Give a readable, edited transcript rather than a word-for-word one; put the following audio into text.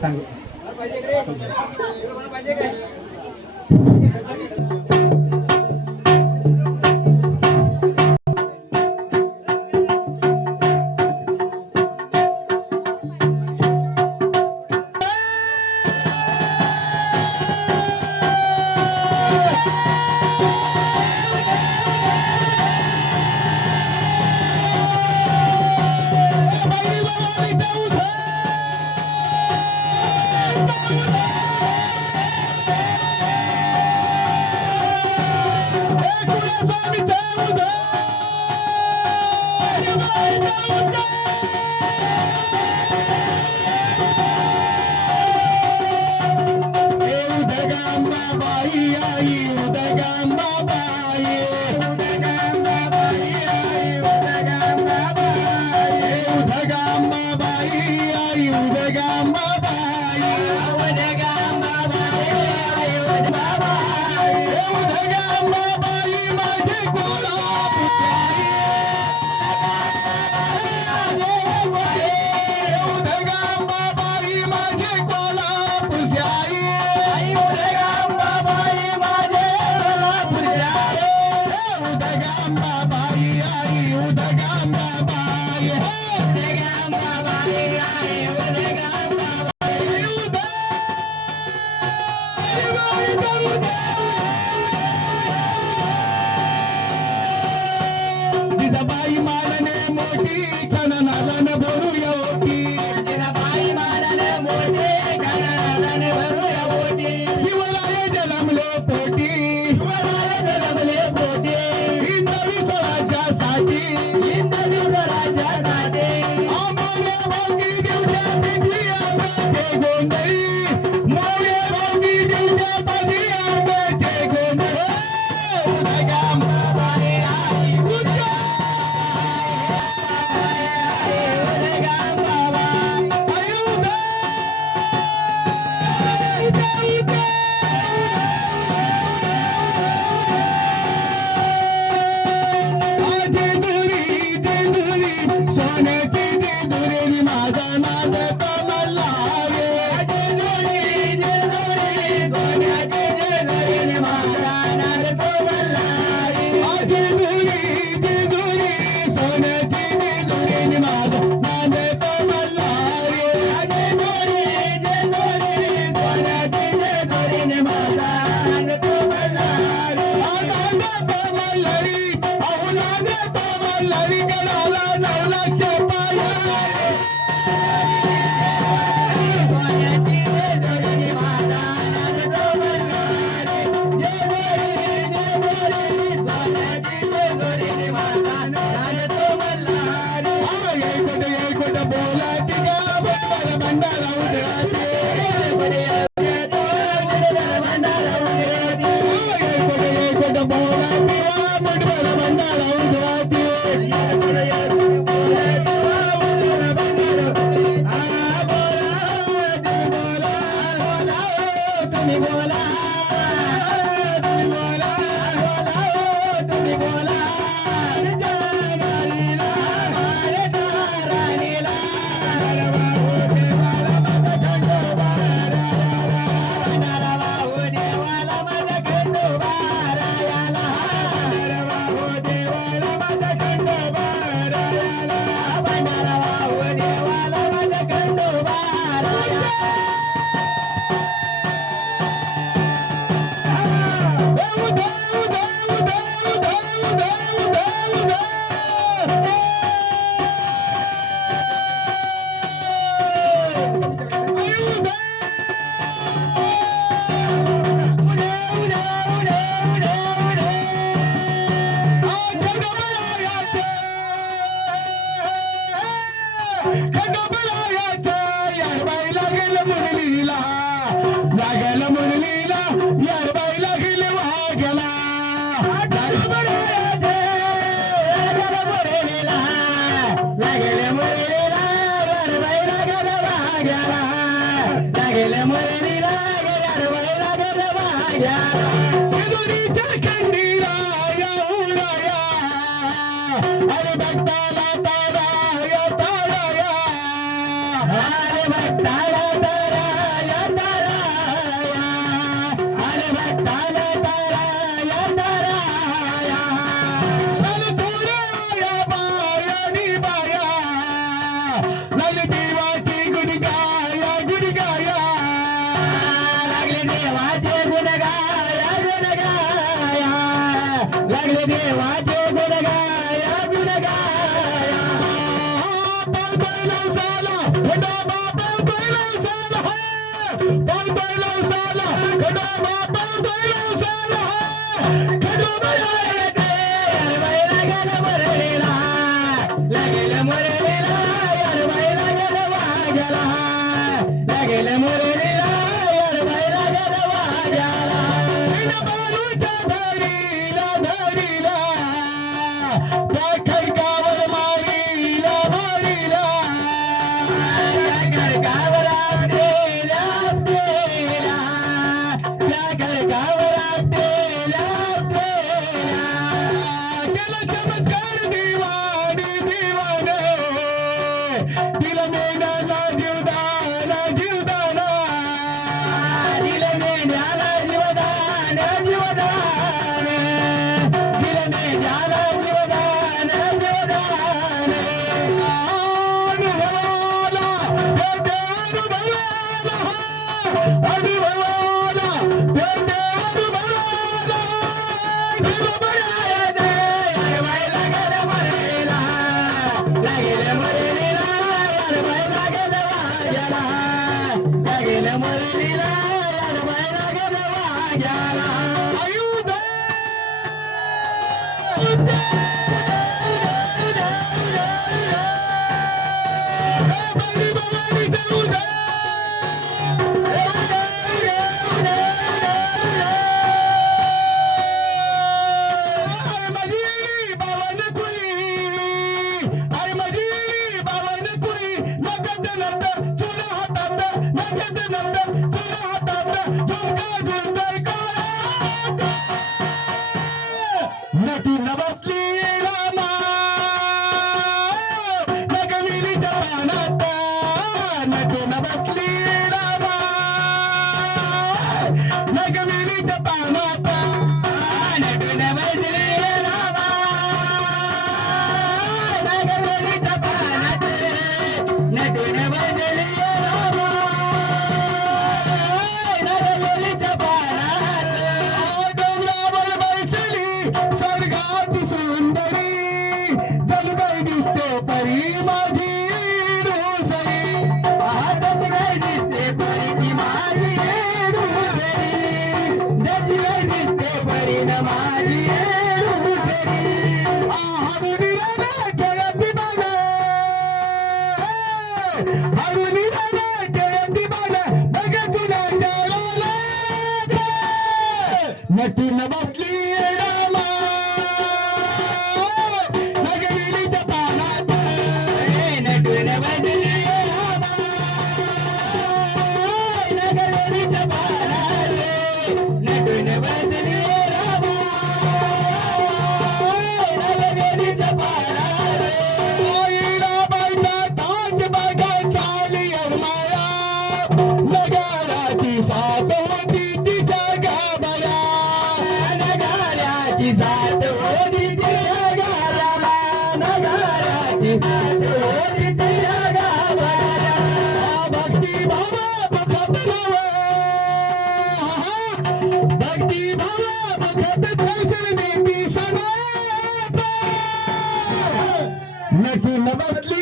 सांग अरे भक्ताला तारा सगळे देवाचे गुण गाया गुण गाया पाय पाय लवसाला खंडोबा पाय पाय लवसाला पाय पाय लवसाला खंडोबा पाय पाय लवसाला खंडोबा येते यारबाई लागेल मुरळीला लागेल मुरळीला यारबाई लागेल वाघ्याला लागेल मुरळीला यारबाई लागेल वाघ्याला बालूच्या धरीला धरीला त्या खडकावर मारीला मारीला त्या खडकावर आपटेला आपटेला त्या खडकावर आपटेला आपटेला केला चमत्कार दिवाने दिवाने दिला मेंढ्याला जीवदाना जीवदाना दिलं मेंढ्याला जीवदान जीवदान दिलं मेंढ्याला जीवदान जीवदान अनुभवाला अनुभवाला अनुभवाला यारबाई लागेल मुरळीला लागेल मुरळीला यारबाई लागेल वाघ्याला लागेल मुरळीला यारबाई लागेल वाघ्याला आयुध नटी नवसली रामा नगविलीच्या पानात नटी नवसली रामा नगविलीच्या पानात नटून बसली रामा नगवेलीच्या पानात नटून बसली रामा नगवेलीच्या पानात डोंगरावर बैसली स्वर्गाची सुंदरी जणू काही दिसते परी माझी रोसरी आताच काय दिसते परी ती माझी रुसरी जशी काय दिसते परी न माझी रुसरी हरुणी राणे खेळती बाग हरुणी राणे खेळती बाग बघ तुला नटी नवसली रामा नगविलीच्या पानात नटून बसली रामा नगवेलीच्या पानात नटून बसली रामा नगवेलीच्या पानात बाईचा ताट बघा चाली माया नगाराची साथ होती तिच्या गाभऱ्या नगाऱ्याची साथ होती तिच्या गावाला नगाऱ्याची साथ होती तिच्या गावाला भक्ती भावा बखत नव भक्ती भावा बखत फैसल देती सनात नटी नवसली